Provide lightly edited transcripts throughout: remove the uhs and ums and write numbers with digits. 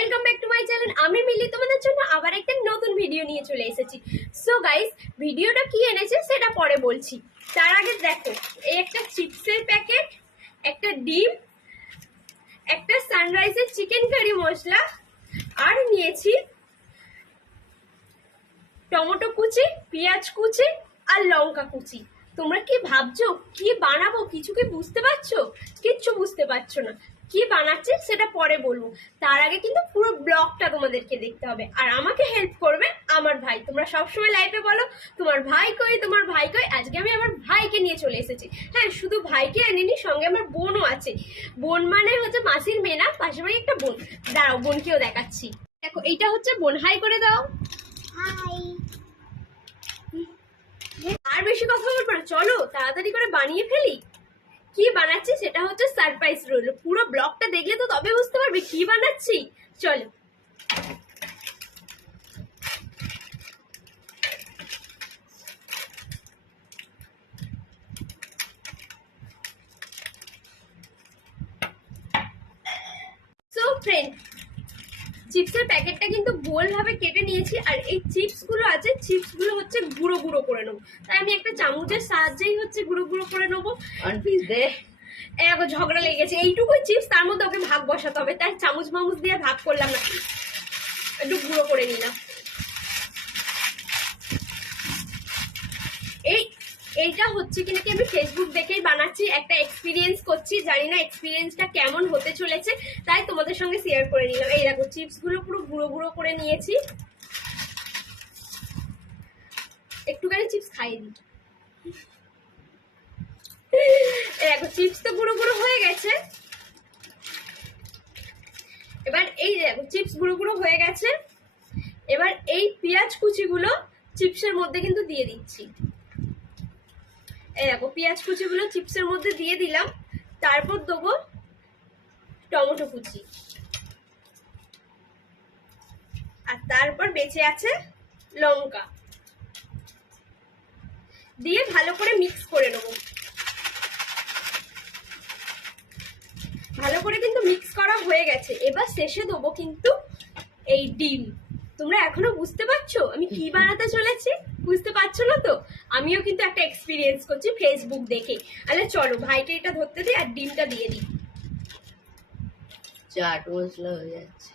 Welcome back to my channel. আমি মিলি তোমাদের জন্য আবার একটা নতুন ভিডিও নিয়ে চলে এসেছি। সো গাইস, ভিডিওটা কি এনেছে সেটা পরে বলছি। তার আগে দেখো, এই একটা চিপসের প্যাকেট, একটা ডিম, একটা সানরাইজের চিকেন কারি মশলা, আর নিয়েছি টমেটো কুচি, পেঁয়াজ কুচি আর লঙ্কা কুচি। তোমরা কি ভাবছো কি বানাবো? কিছু কি বুঝতে পারছো? কিচ্ছু বুঝতে পারছো না। কি বানাচ্ছি সেটা পরে বলবো। তার আগে কিন্তু পুরো ব্লগটা তোমাদেরকে দেখতে হবে। আর আমাকে হেল্প করবে আমার ভাই। তোমরা সবসময় লাইভে বলো তোমার ভাই কই, তোমার ভাই কই। আজকে আমি আমার ভাইকে নিয়ে চলে এসেছি। হ্যাঁ, শুধু ভাইকে আনিনি, সঙ্গে আমার বোনও আছে। বোন মানে হচ্ছে মাসির মেয়ে না, পাশের বাড়ি একটা বোন। দাঁড়াও, বোনকেও দেখাচ্ছি। দেখো, এইটা হচ্ছে বোন। হাই করে দাও। হাই। আর বেশি কথা বলবো না, চলো তাড়াতাড়ি করে বানিয়ে ফেলি। কি বানাচ্ছি সেটা হচ্ছে সারপ্রাইজ রোল। পুরো ব্লগটা দেখলে তো তবে বুঝতে পারবে কি বানাচ্ছি। চলো। সো ফ্রেন্ড, চিপসের প্যাকেটটা কিন্তু গোল ভাবে কেটে নিয়েছি। আর এই চিপস গুলো আছে, চিপস গুলো হচ্ছে গুঁড়ো গুঁড়ো করে নেবো। তাই আমি একটা চামচের সাহায্যেই হচ্ছে গুঁড়ো গুঁড়ো করে নেবো। এখন ঝগড়া লেগে গেছে। এইটুকুই চিপস, তার মধ্যে ওকে ভাগ বসাতে হবে, তাই চামচ মামুচ দিয়ে ভাগ করলাম না, একটু গুঁড়ো করে নিলাম। এইটা হচ্ছে কিনা কি আমি ফেসবুক দেখেই বানাচ্ছি, একটা এক্সপিরিয়েন্স করছি। জানি না এক্সপিরিয়েন্সটা কেমন হতে চলেছে, তাই তোমাদের সঙ্গে শেয়ার করে নিলাম। এই দেখো, চিপস গুলো পুরো গুঁড়ো গুঁড়ো করে নিয়েছি। একটুখানি চিপস খাইয়ে দিই। দেখো, চিপস তো গুঁড়ো গুঁড়ো হয়ে গেছে। এবার এই দেখো, চিপস গুঁড়ো গুঁড়ো হয়ে গেছে। এবার এই পেঁয়াজ কুচিগুলো চিপসের মধ্যে কিন্তু দিয়ে দিচ্ছি। এই দেখো, পেঁয়াজ কুচিগুলো চিপসের মধ্যে দিয়ে দিলাম। তারপর দেবো টমেটো কুচি, আর তারপর বেঁচে আছে লঙ্কা দিয়ে ভালো করে মিক্স করে নেবো। ভালো করে কিন্তু মিক্স করা হয়ে গেছে। এবার শেষে দেবো কিন্তু এই ডিম। তোমরা এখনো বুঝতে পারছো আমি কি বানাতে চলেছি? বুঝতে পারছো না তো? আমিও কিন্তু একটা এক্সপিরিয়েন্স করছি ফেসবুক দেখে। আরে চলো, ভাইকে এটা ধরতে দিই আর ডিমটা দিয়ে দিই। চাট মশলা হয়ে যাচ্ছে।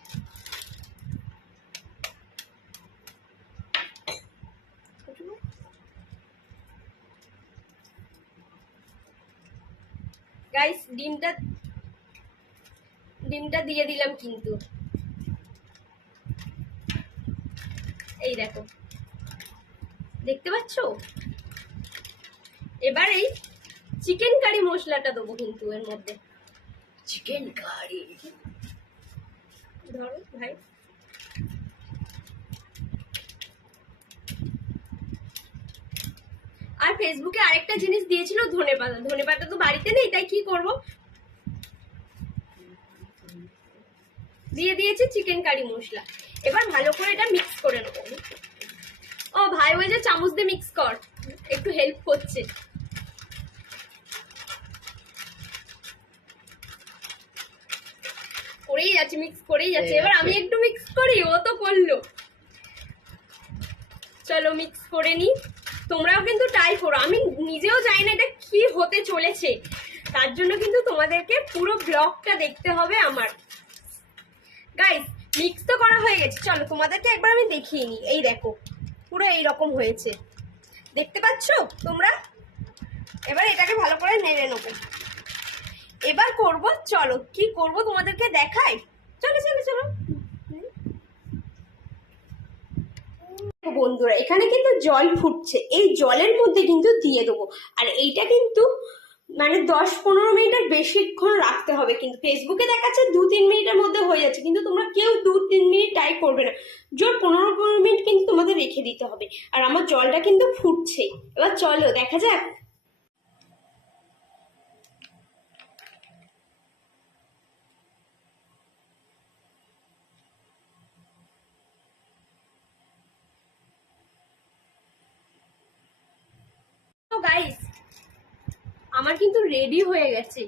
গাইস, ডিমটা দিয়ে দিলাম কিন্তু। এই দেখো, দেখতে পাচ্ছো? এবার এই চিকেন কারি মশলাটা দেবো কিন্তু এর মধ্যে। চিকেন কারি ধরো ভাই। আর ফেসবুকে আরেকটা জিনিস দিয়েছিল, ধনেপাতা। ধনেপাতা তো বাড়িতে নেই, তাই কি করব, দিয়ে দিয়েছি চিকেন কারি মশলা। এবার ভালো করে এটা মিক্স করে নেবো। ও ভাই, ওই যে চামচ দিয়ে মিক্স কর, একটু হেল্প করছে। করেই যাচ্ছে, মিক্স করেই যাচ্ছে। এবার আমি একটু মিক্স করি, ও তো করলো। চলো মিক্স করে নি। তোমরাও কিন্তু ট্রাই করো। আমি নিজেও জানি না এটা কি হতে চলেছে, তার জন্য কিন্তু তোমাদেরকে পুরো ব্লগটা দেখতে হবে আমার। গাইস, মিক্স তো করা হয়ে গেছে। চলো তোমাদেরকে একবার আমি দেখিয়ে নিই। এই দেখো, পুরো এইরকম হয়েছে, দেখতে পাচ্ছ তোমরা? এবার এটাকে ভালো করে নেড়ে নেবো। এবার করব, চলো কি করব তোমাদেরকে দেখাই। চলো চলো চলো বন্ধুরা, এখানে কিন্তু জল ফুটছে। এই জলের মধ্যে কিন্তু দিয়ে দেবো। আর এইটা কিন্তু মানে 10-15 মিনিটের বেশিক্ষণ রাখতে হবে। কিন্তু ফেসবুকে দেখাচ্ছে 2-3 মিনিটের মধ্যে হয়ে যাচ্ছে, কিন্তু তোমরা কেউ 2-3 মিনিট ট্রাই করবে না। জোর 15 মিনিট কিন্তু তোমাদের রেখে দিতে হবে। আর আমার জলটা কিন্তু ফুটছে। এবার চলো দেখা যাক। তো গাইস, আমার কিন্তু রেডি হয়ে গেছে।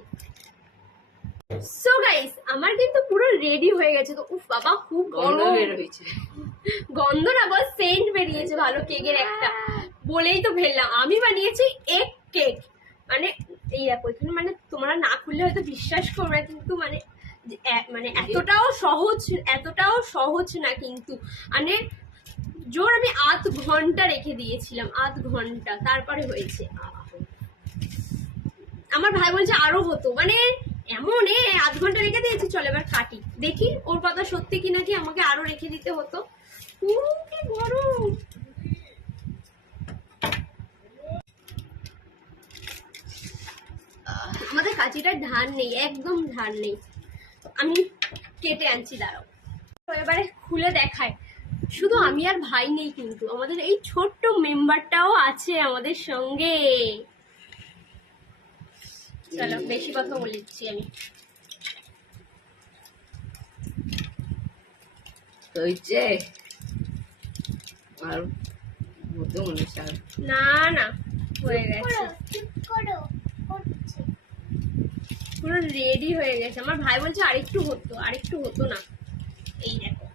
সো গাইস আমার কিন্তু পুরো রেডি হয়ে গেছে। তো উফ বাবা খুব গন্ধ গরম, বের হয়েছে। গন্ধ না বল সেন্ট বেরিয়েছে ভালো কেকের একটা। বলেই তো ফেললাম আমি বানিয়েছি এগ কেক। মানে এই দেখো এখানে, মানে তোমরা না খুললে হয়তো বিশ্বাস করবে না, কিন্তু মানে মানে এতটাও সহজ না কিন্তু। মানে জোর আমি 8 ঘন্টা রেখে দিয়েছিলাম, 8 ঘন্টা, তারপরে হয়েছে। আমার ভাই বলছে আরো হতো, মানে এমন 8 ঘন্টা রেখে দিয়েছি। চল এবার কাটি, দেখি ওর কথা সত্যি কিনা, কি আমাকে আরো রেখে দিতে হতো। কি গরম। আমাদের কাঁচিটার ধার নেই, একদম ধার নেই। আমি কেটে আনছি, দাঁড়াও। তো এবারে খুলে দেখায়। শুধু আমি আর ভাই নেই কিন্তু, আমাদের এই ছোট্ট মেম্বারটাও আছে আমাদের সঙ্গে। চলো বেশি কথা বলেছি আমি। হয়েছে আর হতে মনে হচ্ছে আর। না না হয়ে গেছে, পুরো রেডি হয়ে গেছে। আমার ভাই বলছে আরেকটু হতো না। এই দেখো,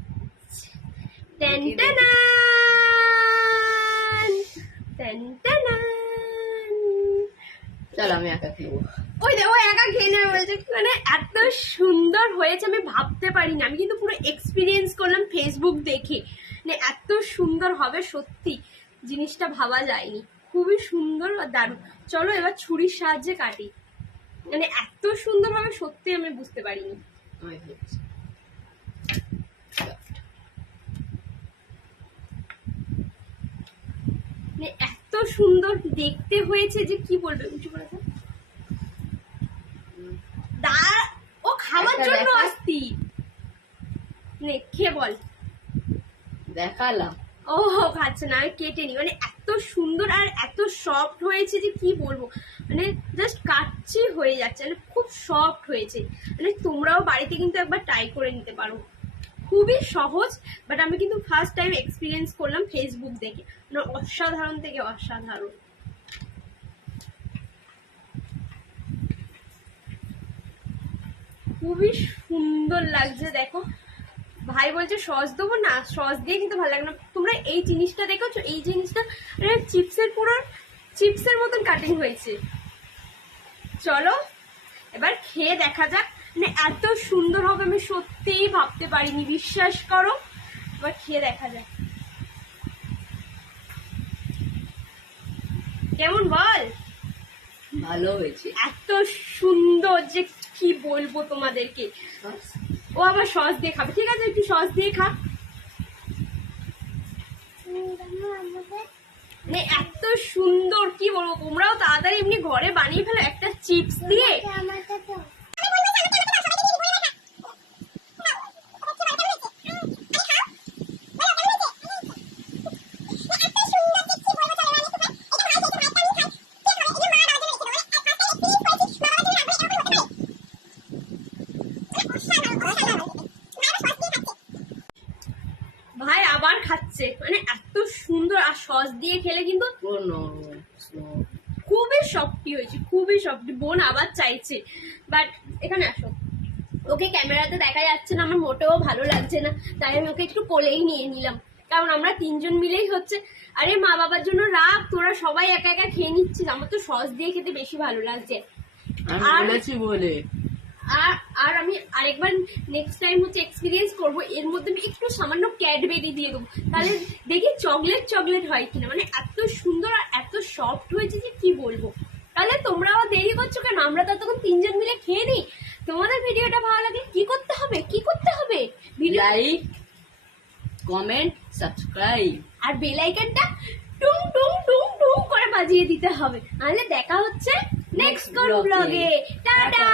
চল আমি একা খেলবো। ওই দেখো একা খেয়ে নেবে বলছে। মানে এত সুন্দর হয়েছে আমি ভাবতে পারি না। আমি কিন্তু পুরো এক্সপিরিয়েন্স করলাম ফেসবুক দেখে, মানে এত সুন্দর হবে সত্যি জিনিসটা ভাবা যায়নি। খুবই সুন্দর আর দারুণ। চলো এবার ছুরির সাহায্যে কাটি। মানে এত সুন্দর হবে সত্যি আমি বুঝতে পারিনি। মানে এত সুন্দর দেখতে হয়েছে যে কি বলবে। উঁচু করে দাও। ও খাওয়ার জন্য আসতি, নে খেয়ে বল। দেখালাম। ও খাচ্ছে না, আমি কেটে নি। মানে এত সুন্দর আর এত সফট হয়েছে যে কি বলবো। মানে জাস্ট কাচ্চি হয়ে যাচ্ছে, মানে খুব সফট হয়েছে। মানে তোমরাও বাড়িতে কিন্তু একবার ট্রাই করে নিতে পারো। খুবই সহজ, বাট আমি কিন্তু ফার্স্ট টাইম এক্সপিরিয়েন্স করলাম ফেসবুক দেখে। মানে অসাধারণ থেকে অসাধারণ। খুবই সুন্দর লাগছে দেখো। ভাই বলছে সস দেবো না, সস দিয়ে কিন্তু ভালো লাগে না। তোমরা এই জিনিসটা দেখেছো, এই জিনিসটা চিপসের মতন কাটিং হয়েছে। চলো এবার খেয়ে দেখা যাক। মানে এত সুন্দর হবে আমি সত্যিই ভাবতে পারিনি, বিশ্বাস করো। এবার খেয়ে দেখা যাক কেমন, বল। ভালো হয়েছে। এত সুন্দর যে কি বলবো তোমাদেরকে। ও আবার সস দিয়ে খাবে, ঠিক আছে একটু সস দিয়ে খা। মানে এত সুন্দর কি বলবো। তোমরাও তাড়াতাড়ি এমনি ঘরে বানিয়ে ফেলো একটা চিপস দিয়ে। ভাই আবার খাচ্ছে, মানে এত সুন্দর। আর সস দিয়ে খেলে কিন্তু খুবই সফটি হয়েছে, খুবই সফটি। বোন আবার চাইছে, বাট এখানে আসো। ওকে ক্যামেরাতে দেখা যাচ্ছে না, আমার মোটেও ভালো লাগছে না, তাই আমি ওকে একটু কোলেই নিয়ে নিলাম। কারণ আমরা 3 জন মিলেই হচ্ছে। আরে মা বাবার জন্য রাখ, তোরা সবাই একা একা খেয়ে নিচ্ছিস। আমার তো সস দিয়ে খেতে বেশি ভালো লাগছে। আর আমি আরেকবার নেক্সট টাইম হচ্ছে এক্সপিরিয়েন্স করবো। এর মধ্যে আমি একটু সামান্য ক্যাডবেরি দিয়ে দেবো, তাহলে দেখি চকলেট হয় কিনা। মানে এত সুন্দর আর এত সফট হয়েছে যে কি বলবো। তাহলে তোমরাও দেরি করছো কেন? আমরা ততক্ষণ 3 জন মিলে খেয়ে নিই। তোমাদের ভিডিওটা ভালো লাগলে কি করতে হবে? লাইক, কমেন্ট, সাবস্ক্রাইব আর বেল আইকনটা টুং টুং টুং টুং করে বাজিয়ে দিতে হবে। তাহলে দেখা হচ্ছে নেক্সট কোন ব্লগে। টাটা।